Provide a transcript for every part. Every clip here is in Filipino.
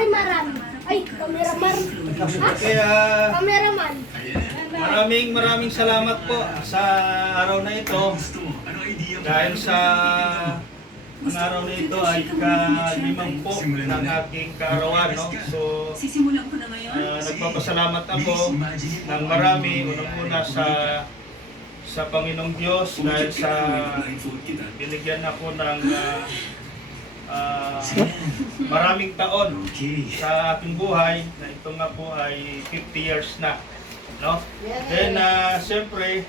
Kameraman. Ay, kameraman. Ha? Kaya Kameraman. maraming salamat po sa araw na ito. Dahil sa ang araw na ito ay ka-50 ng aking kaarawan, no? So, Sisimulan ko na ngayon. nagpapasalamat ako ng marami, unang-una sa Panginoong Diyos dahil sa binigyan ako ng maraming taon sa aking buhay na ito nga po ay 50 years na, no? Then siyempre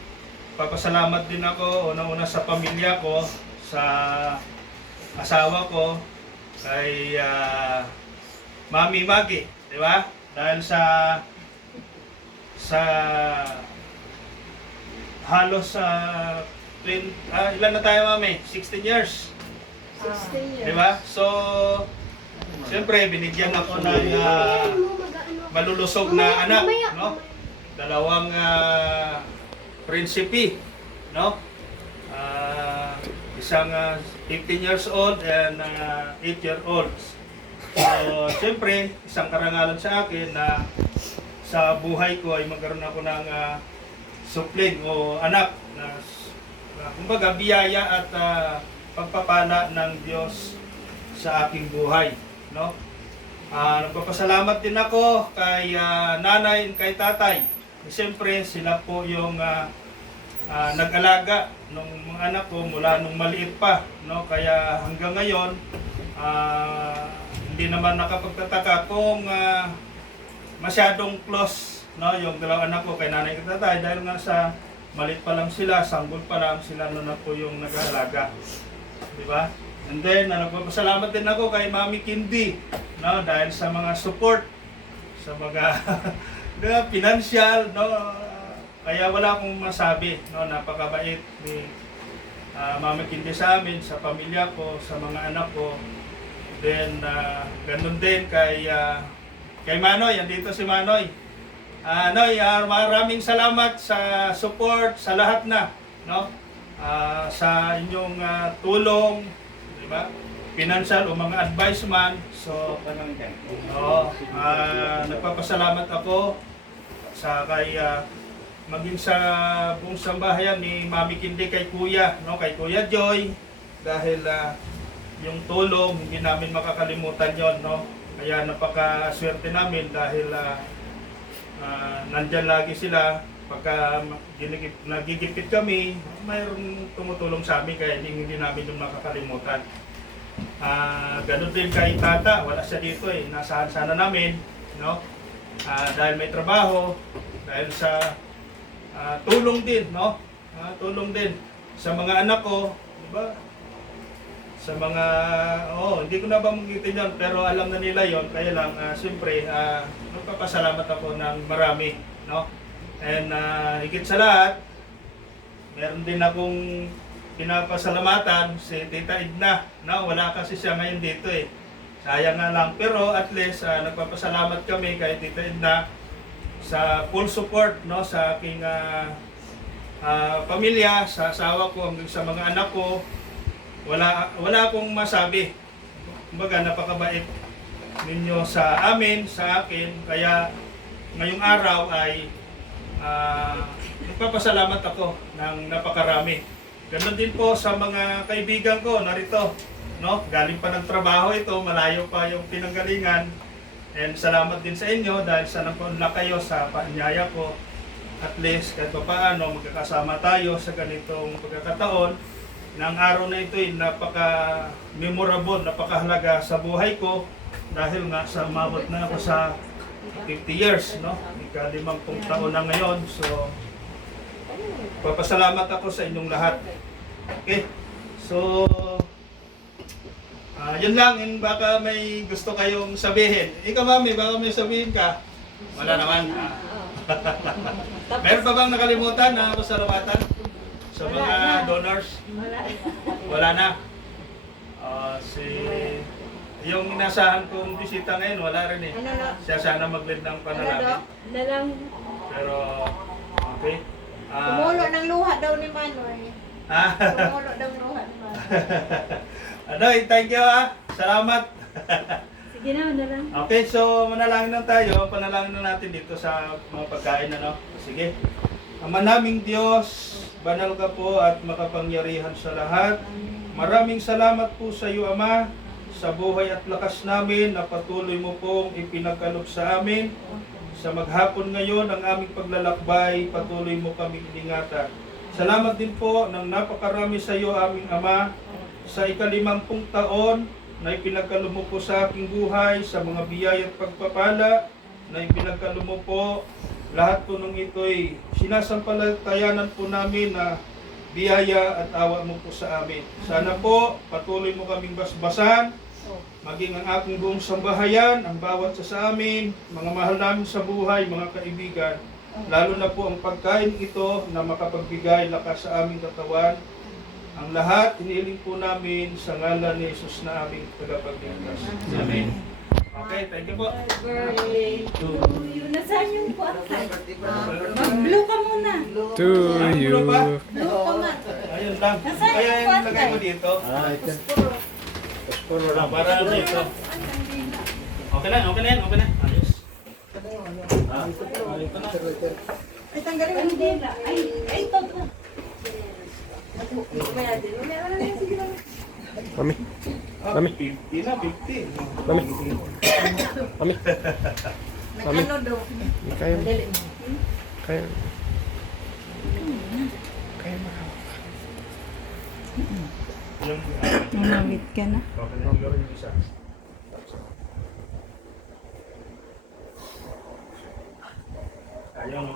papasalamat din ako unang-una sa pamilya ko, sa asawa ko, kay Mami Maggie, di ba? Dahil sa halos ilan na tayo, Mami? 16 years. 16 years. Di ba? So, siyempre, binigyan ako ng malulusog na anak, no? Dalawang prinsipi, no? Isang 15 years old and 8-year-old. So, siyempre, isang karangalan sa akin na sa buhay ko ay magkaroon ako ng supling o anak na kumbaga biyaya at pagpapala ng Diyos sa aking buhay, no? Nagpapasalamat din ako kay nanay at kay tatay. Siyempre, sila po yung nag-alaga ng mga anak ko mula nung maliit pa, no? Kaya hanggang ngayon hindi naman nakapagtataka kung masyadong close, no, yung dalawang anak ko kay nanay at tatay dahil nga sa maliit pa lang sila, sanggol pa lang sila na po yung nag-aalaga. Di ba? And then, nagpapasalamat din ako kay Mami Kindi, no, dahil sa mga support, sa mga financial, no, kaya wala akong masabi, no, napakabait ni Mami Kindi sa amin, sa pamilya ko, sa mga anak ko. Then, ganun din kay Manoy, andito si Manoy. Noy, maraming salamat sa support, sa lahat na, no? Sa inyong tulong, di ba? Financial o mga advice man. So, nagpapasalamat ako sa kay maging sa buong sambahayan ni Mami Kindi kay Kuya, no? Kay Kuya Joy, dahil yung tulong hindi namin makakalimutan yon, no? Kaya napakaswerte namin dahil nandyan lagi sila. Pagka nagigipit kami, mayroong tumutulong sa amin, kaya hindi namin yung makakalimutan. Ganun din kay Tata, wala siya dito eh, nasaan sana namin, no? Dahil may trabaho, dahil sa tulong din, no? Tulong din sa mga anak ko, di ba? Sa mga, hindi ko na banggitin yun, pero alam na nila yon. Kaya lang, siyempre, nagpapasalamat ako ng marami, no? And higit sa lahat, meron din akong pinapasalamatan si Tita Edna, no? Wala kasi siya ngayon dito eh. Sayang nga lang, pero at least nagpapasalamat kami kay Tita Edna sa full support, no, sa aking pamilya, sa asawa ko, hanggang sa mga anak ko. Wala akong masabi. Kumbaga, napakabait ninyo sa amin, sa akin. Kaya ngayong araw ay nagpapasalamat ako ng napakarami. Ganon din po sa mga kaibigan ko narito, no? Galing pa ng trabaho ito, malayo pa yung pinanggalingan. And salamat din sa inyo dahil sa nag-unlock kayo sa paanyaya ko. At least kahit pa paano magkakasama tayo sa ganitong pagkakataon. Nang araw na ito ay napaka-memorable, napakahalaga sa buhay ko dahil nga sa umabot na ako sa 50 years, no? Ika-50 taon na ngayon. So, papasalamat ako sa inyong lahat. Okay? So, yun lang. Baka may gusto kayong sabihin. Ikaw, Mami, baka may sabihin ka? Wala naman. Meron pa bang nakalimutan na pasalamatan? Sa mga donors? Wala na. Yung inasahan kong bisita ngayon, wala rin eh. Siya sana mag-lead ng panalangin. Pero, okay. Tumulo ng luha daw ni Manoy. Tumulo daw ng luha ni Manoy. Thank you Salamat. Sige na, na lang. Okay, so manalangin lang tayo. Panalangin na natin dito sa mga pagkain, ano? Sige. Ama naming Diyos, banal ka po at makapangyarihan sa lahat. Maraming salamat po sa iyo, Ama, sa buhay at lakas namin na patuloy mo pong ipinagkaloob sa amin. Sa maghapon ngayon, ang aming paglalakbay, patuloy mo kaming iningatan. Salamat din po ng napakarami sa iyo, aming Ama, sa ika-50 taon na ipinagkaloob mo po sa aking buhay, sa mga biyaya at pagpapala na ipinagkaloob mo po. Lahat po nung ito'y sinasampalatayanan po namin na biyaya at awa mo po sa amin. Sana po patuloy mo kaming basbasan, maging ang aking buong sambahayan, ang bawat sa amin, mga mahal namin sa buhay, mga kaibigan. Lalo na po ang pagkain ito na makapagbigay lakas sa aming katawan. Ang lahat, hinihiling po namin sa ngalan ni Jesus na aming tagapagligtas. Amen. Okay, thank you po. Birthday to you. Nasaan yung kuwantay? Mag-blue ka muna. To you. Blue ka man. Ayun lang. Nasaan Kaya yung yung lagay kwantay? mo dito. Para dito. Okay na, okay na yan, okay na. Ayos. Ito na. Ay, tanggalin mo. Hindi na. Ay, ito. Mami. Mami. 50 na, 50. Mami. Mami. Mami. Ano daw? Kaya. Dali. Kaya. Kaya mahawak. Yung, Mamamit ka na. okay na, siguro yung isa. Ayun.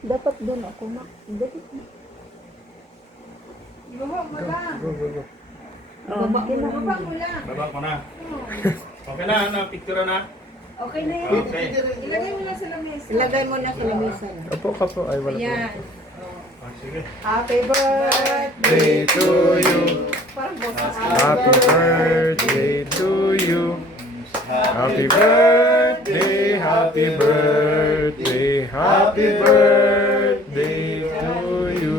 Dapat doon ako Dapat. Go, go, go. Baba mo na. Baba ko na. Okay na, picture na. Okay na yan. Okay. Ilagay mo na sa lamesa. Ilagay mo na sa lamesa. Kapo, kapo. Ay, wala po. Ayan. Ah, sige. Happy birthday. Day to you. Parang boses. Happy birthday to you. Happy birthday, happy birthday, happy birthday to you.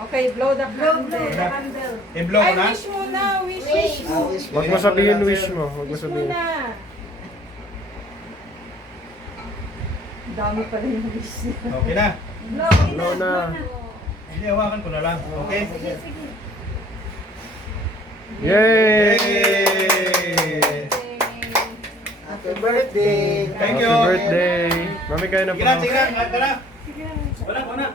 Okay, blow the candle. I-blow ko na. Wish mo na, wish mo. Huwag mo sabihin wish mo. Huwag mo Wish mo sabihin. na. Dami pala yung wish niya. Okay na. Blow na. Hindi, hawakan ko na lang. Okay? Sige, sige. Yay! Happy birthday. Thank Happy you. birthday. Mami, kayo na Sige po. na, sige na. Ito na. Wala, wala.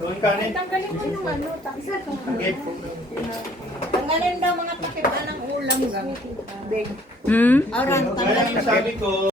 Gawin kanin. Tanggalin mo yung ano, Okay. Tanggalin daw mga takip ng ulam. Big. Hmm? Oran, Kaya tanggalin. sabi ko,